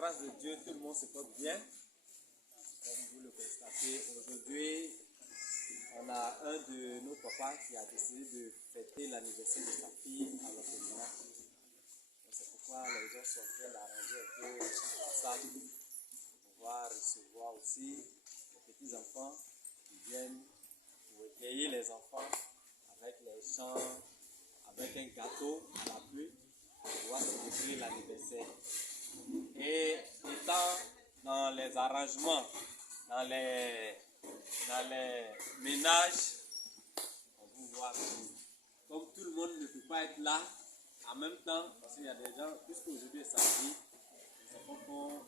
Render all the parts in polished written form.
grâce de Dieu, tout le monde se porte bien. Comme vous le constatez, aujourd'hui, on a un de nos papa qui a décidé de fêter l'anniversaire de sa fille à l'orphelinat. C'est pourquoi les gens sont en train d'arranger un peu la salle pour pouvoir recevoir aussi les petits-enfants qui viennent pour égayer les enfants avec les chants, avec un gâteau à la pluie pour pouvoir célébrer l'anniversaire. Et étant dans les arrangements, dans les ménages, on vous voit comme tout le monde ne peut pas être là en même temps, parce qu'il y a des gens, puisqu'aujourd'hui est samedi, les enfants font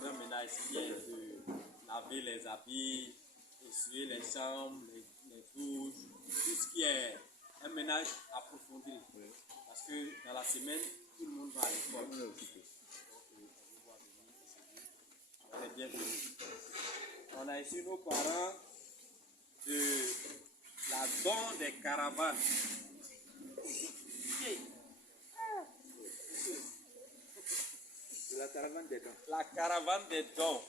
leur ménage, qui est de laver les habits, essuyer les chambres, les douches, tout ce qui est un ménage approfondi. Parce que dans la semaine, tout le monde va à l'école. On est bienvenus. On a ici nos parents de la don des caravanes. De la caravane des dons. La caravane des dons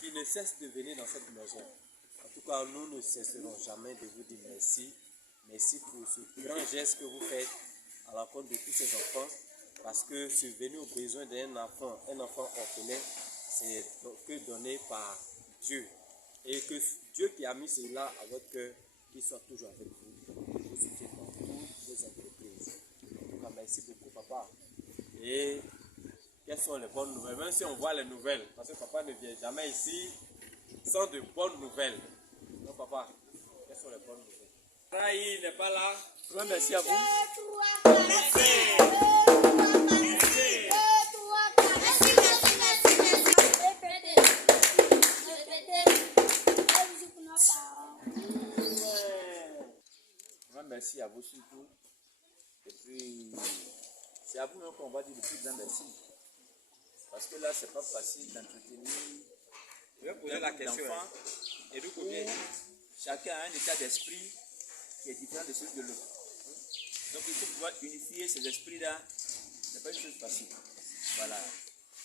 qui ne cesse de venir dans cette maison. En tout cas, nous ne cesserons jamais de vous dire merci. Merci pour ce grand geste que vous faites à l'encontre de tous ces enfants. Parce que subvenir aux besoins d'un enfant, un enfant orphelin, c'est que donné par Dieu. Et que Dieu qui a mis cela à votre cœur, qu'il soit toujours avec vous. Vous soutienne dans toutes vos entreprises. En tout cas, merci beaucoup, papa. Et quelles sont les bonnes nouvelles? Même si on voit les nouvelles, parce que papa ne vient jamais ici sans de bonnes nouvelles. Non, papa, quelles sont les bonnes nouvelles? Raï n'est pas là. Merci à vous. Merci à vous surtout. Et puis, c'est à vous même qu'on va dire le plus grand merci. Parce que là, c'est pas facile d'entretenir l'enfant et nous connaître. Chacun a un état d'esprit qui est différent de celui de l'autre. Donc, il faut pouvoir unifier ces esprits-là. Ce n'est pas une chose facile. Voilà.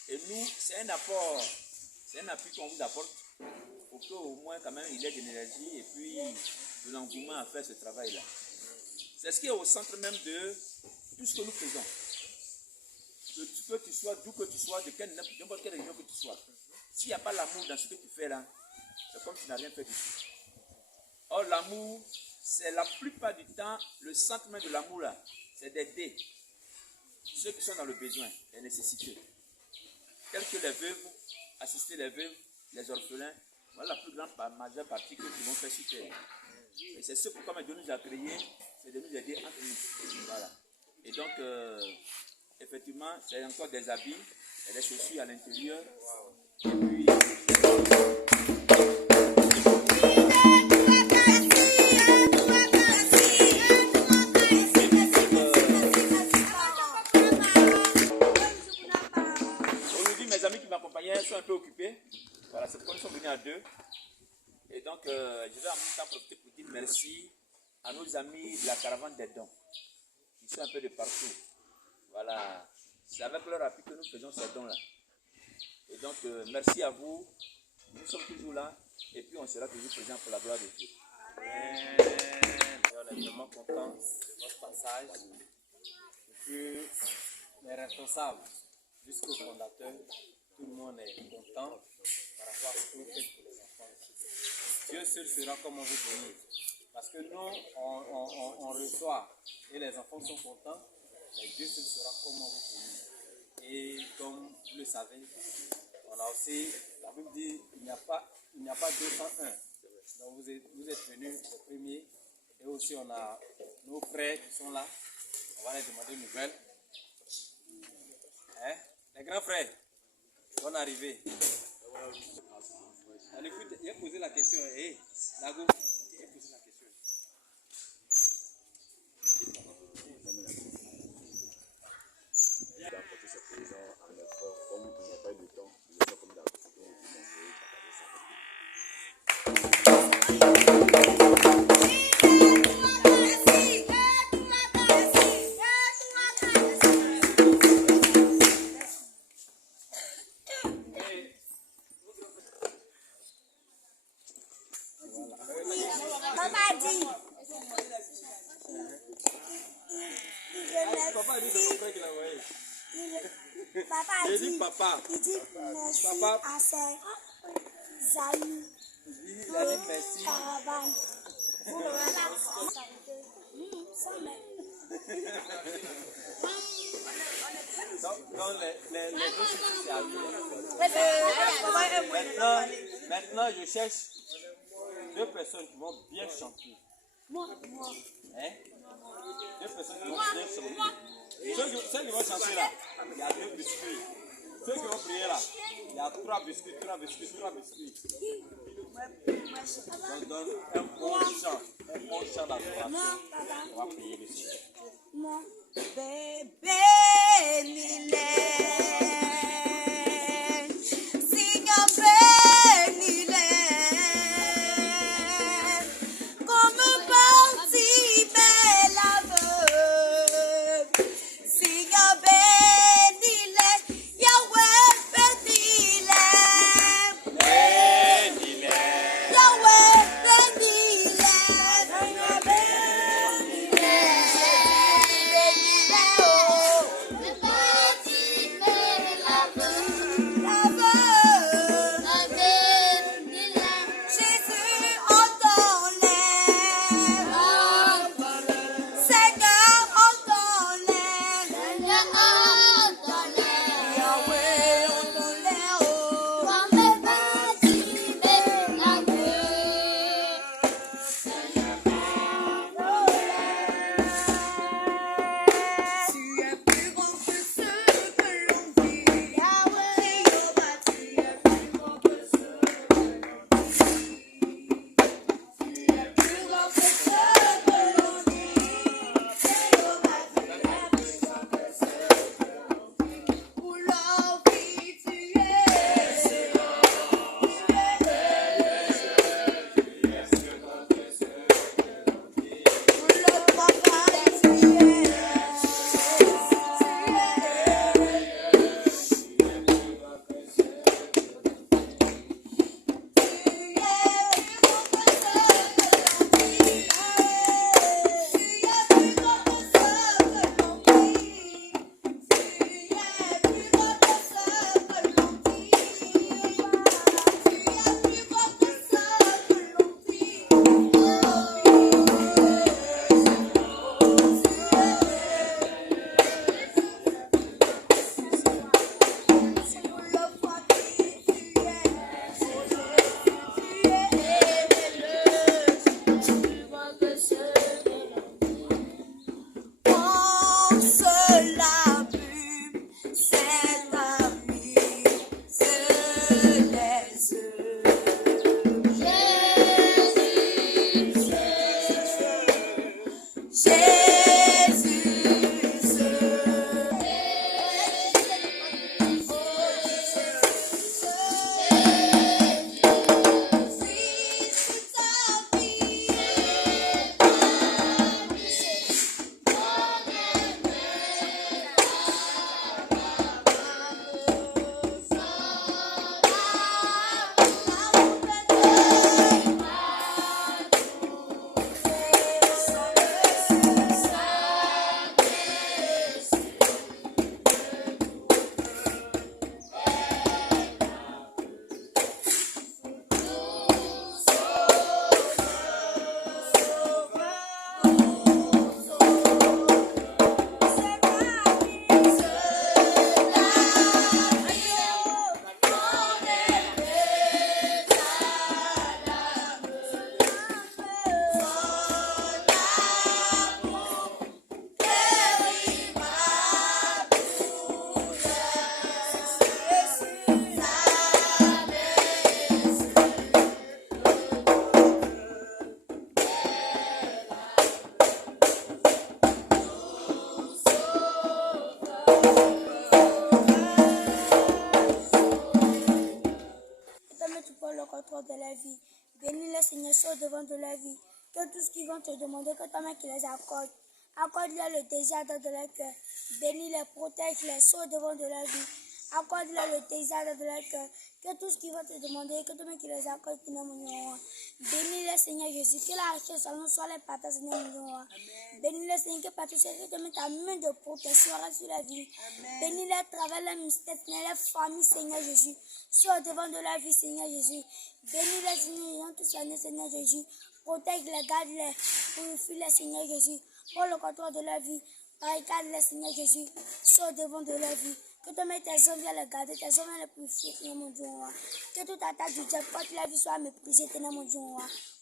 Et nous, c'est un apport, c'est un appui qu'on vous apporte pour qu'au moins, quand même, il ait de l'énergie et puis de l'engouement à faire ce travail-là. C'est ce qui est au centre même de tout ce que nous faisons. Que tu sois, d'où que tu sois, de n'importe quelle région que tu sois. S'il n'y a pas l'amour dans ce que tu fais là, c'est comme tu n'as rien fait du tout. Or, l'amour, c'est la plupart du temps, le centre même de l'amour là, c'est d'aider ceux qui sont dans le besoin, les nécessiteux. Tels que les veuves, assister les veuves, les orphelins, voilà la plus grande majeure partie que nous pouvons faire sur terre. Et c'est ce pourquoi Dieu nous a créés, c'est de nous aider entre nous. Voilà. Et donc, effectivement, c'est encore des habits et des chaussures à l'intérieur. Et puis, aujourd'hui, mes amis qui m'accompagnaient sont un peu occupés. Voilà, c'est pourquoi nous sommes venus à deux. Et donc, je vais en même temps profiter pour dire merci à nos amis de la caravane des dons, qui sont un peu de partout. Voilà, c'est avec leur appui que nous faisons ces dons-là. Et donc, merci à vous. Nous sommes toujours là. Et puis, on sera toujours présents pour la gloire de Dieu. Amen. Et on est vraiment content de votre passage. Et puis, les responsables, jusqu'au fondateur, tout le monde est content par rapport à ce que vous faites pour les enfants. Dieu seul sera comment vous bénir. Parce que nous, on reçoit et les enfants sont contents, mais Dieu seul sera comment vous bénir. Et comme vous le savez, on a aussi, la Bible dit, il n'y a pas 201. Donc vous êtes venus les premiers. Et aussi on a nos frères qui sont là. On va les demander une nouvelle. Hein? Les grands frères, bonne arrivée. On écoute, il a posé la question. Hey, Lago, il a posé la question. D'apporter cette présent en effort, comme il n'y a pas eu de temps, il est comme d'habitude, on dit qu'on veut partager ça. Voilà. Papa J'ai dit, dit papa. il dit merci Papa. à ses amis Il a dit merci. caravane. Donc les deux choses c'est à lui. Maintenant, je cherche deux personnes qui vont bien chanter. Hein? Deux personnes qui vont bien chanter. Ceux qui vont chanter là, il y a 2 biscuits. Ceux qui vont prier là, il y a 3 biscuits. Donc un bon chant d'adoration. On va prier le Seigneur. Mon bébé Nilé, Seigneur bénis-les, comme parti belle aveugle. Seigneur bénis-les, Yahweh bénis-les, Yahweh bénis-les, Seigneur bénis-les. De la vie. Bénis les Seigneur, sors devant de la vie. Que tout ce qu'ils vont te demander, que ta main qui les accorde. Accorde-leur le désir de leur cœur. Bénis les, protège les, sors devant de la vie. Accorde-leur le désir de leur cœur. Que tout ce qu'ils vont te demander, que toi-même qui les accorde, Seigneur mon Dieu. Bénis-les, Seigneur Jésus. Que la richesse soit les partages, Seigneur mon Dieu. Bénis-les, Seigneur, que partout, Seigneur, que ta main de protection reste sur la vie. Bénis-les à travers la mystère, Seigneur, la famille, Seigneur Jésus. Sois devant de la vie, Seigneur Jésus. Bénis-les, Seigneur, dans toute l'année, Seigneur Jésus. Protège-les, garde-les, purifie-les, Seigneur Jésus. Prends le contrôle de la vie. Barricade-les, Seigneur Jésus. Sois devant de la vie. Que toi-même tes hommes viennent les garder, tes hommes viennent les purifier, Seigneur mon Dieu. Que toute attaque du diable, quand la vie soit méprisée, Seigneur mon Dieu.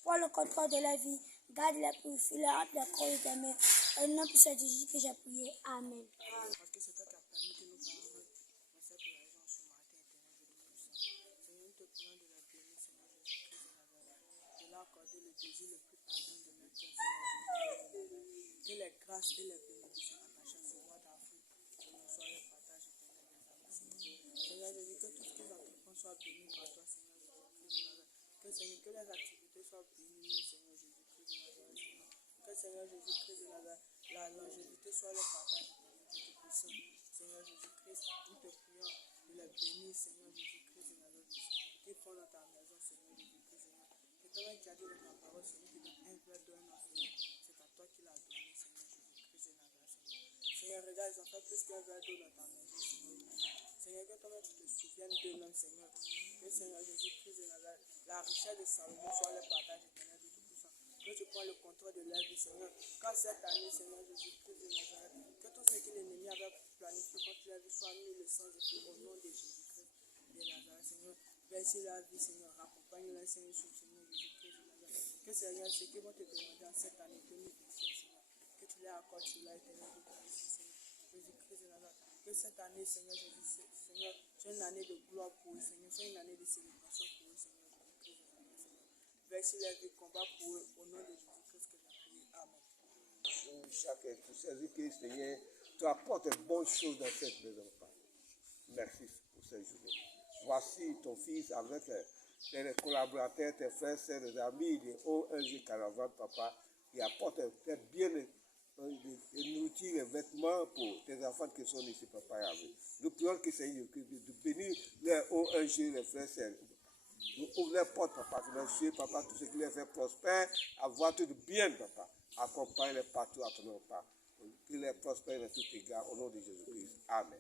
Prends le contrôle de la vie. Garde-les, purifie-les, entre les corps de tes mains. Au nom puissant de Jésus que j'ai prié. Amen. Parce que c'est toi qui as permis que nous parlions dans cette raison ce matin, éternel de puissant. Seigneur, nous te prions de la bénir, Seigneur Jésus-Christ de Nazareth. De leur accorder le désir le plus ardent de notre cœur, Seigneur Jésus. Que les grâces et les bénédictions attachées à ce mois d'avril nous soient les partages éternels de la Seigneur. Seigneur Jésus, que tout ce qu'ils entreprennent soit béni par toi, Seigneur Jésus-Christ de Nazareth. Que les activités soient bénies, Seigneur Jésus-Christ de Nazareth. Que Seigneur Jésus-Christ de Nazareth, la longévité soit le partage de puissant. Seigneur Jésus-Christ, nous te prions de la bénir, Seigneur Jésus-Christ de Nazareth. Qu'ils font dans ta maison, Seigneur Jésus-Christ, Seigneur. C'est toi qui as dit dans ta parole, Seigneur, qui donne un verre d'eau à un enfant. C'est à toi qu'il a donné, Seigneur Jésus-Christ de Nazareth. Seigneur, regarde, ils ont fait plus qu'un verre d'eau dans ta maison, Seigneur. Seigneur, que toi-même tu te souviennes d'eux-mêmes, Seigneur. Que Seigneur Jésus-Christ de Nazareth, la richesse de Salomon soit le partage éternel de tout puissant. Que tu prends le contrôle de leur vie, Seigneur. Quand cette année, Seigneur Jésus-Christ de Nazareth, que tout ce que l'ennemi avait planifié contre leur vie soit mis le sang de Dieu au nom de Jésus-Christ de Nazareth, Seigneur. Verse la vie, Seigneur. Accompagne-les, Seigneur, sur le Seigneur Jésus-Christ de Nazareth. Que Seigneur, ce qu'ils vont te demander en cette année 2025, Seigneur, que tu les accordes sur la éternelle de ta vie, Seigneur Jésus-Christ de Nazareth. Que cette année, Seigneur Jésus, Seigneur, soit une année de gloire pour eux, Seigneur, soit une année de célébration pour eux, Seigneur Jésus-Christ de Nazareth, Seigneur. Verse la vie, combat pour eux, au nom de Jésus-Christ que j'ai prié. Amen. Chaque être, Jésus-Christ, Seigneur, tu apportes de bonnes choses dans cette maison, Père. Merci pour cette journée. Voici ton fils avec tes collaborateurs, tes frères, tes amis de ONG Caravane, Papa, qui apportent bien de nourriture et vêtements pour tes enfants qui sont ici, Papa. Nous prions que Seigneur, de bénir les ONG, les frères, ouvre les portes, Papa, que Papa, tout ce qui les fait prospère, avoir tout de bien, Papa. Accompagne-les partout à ton nom, Papa. Qu'il les prospère dans tout égard, au nom de Jésus-Christ. Amen.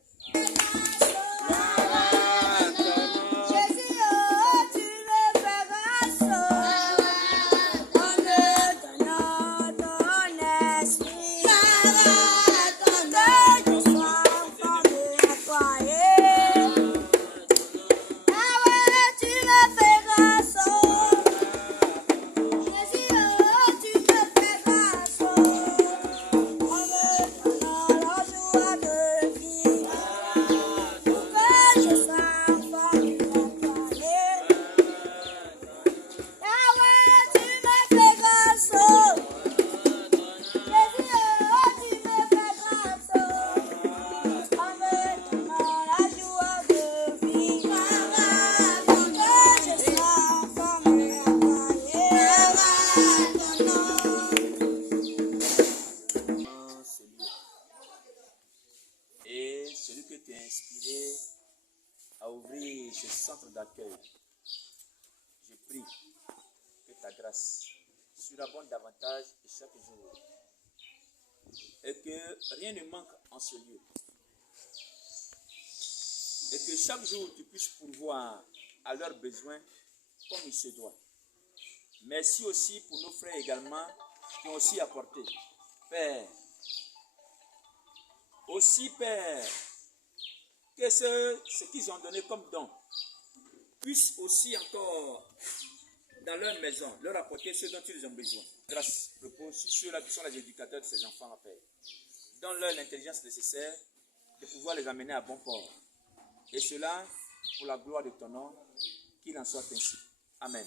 Je prie que ta grâce surabonde davantage chaque jour et que rien ne manque en ce lieu et que chaque jour tu puisses pourvoir à leurs besoins comme il se doit. Merci aussi pour nos frères également qui ont aussi apporté. Père, aussi Père, que ce qu'ils ont donné comme don puissent aussi encore dans leur maison leur apporter ce dont ils ont besoin. Grâce repose sur ceux-là qui sont les éducateurs de ces enfants, Père. Donne-leur l'intelligence nécessaire de pouvoir les amener à bon port. Et cela pour la gloire de ton nom, qu'il en soit ainsi. Amen.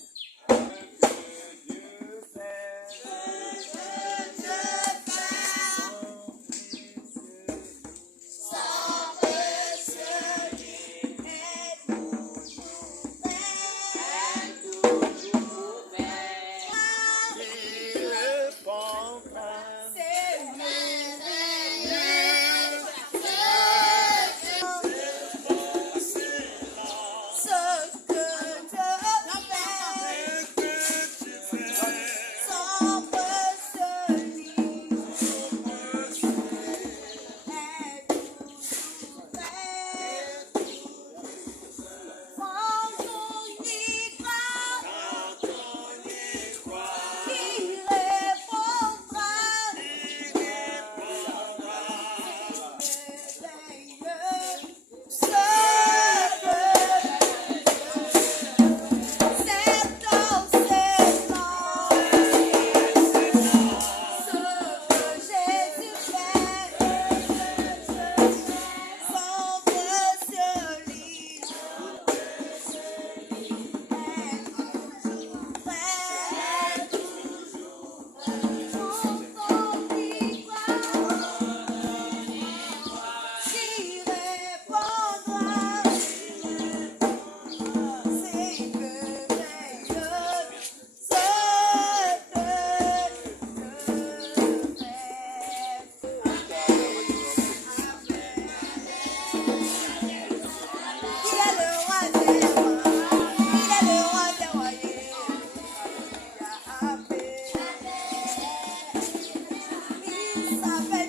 s'appelle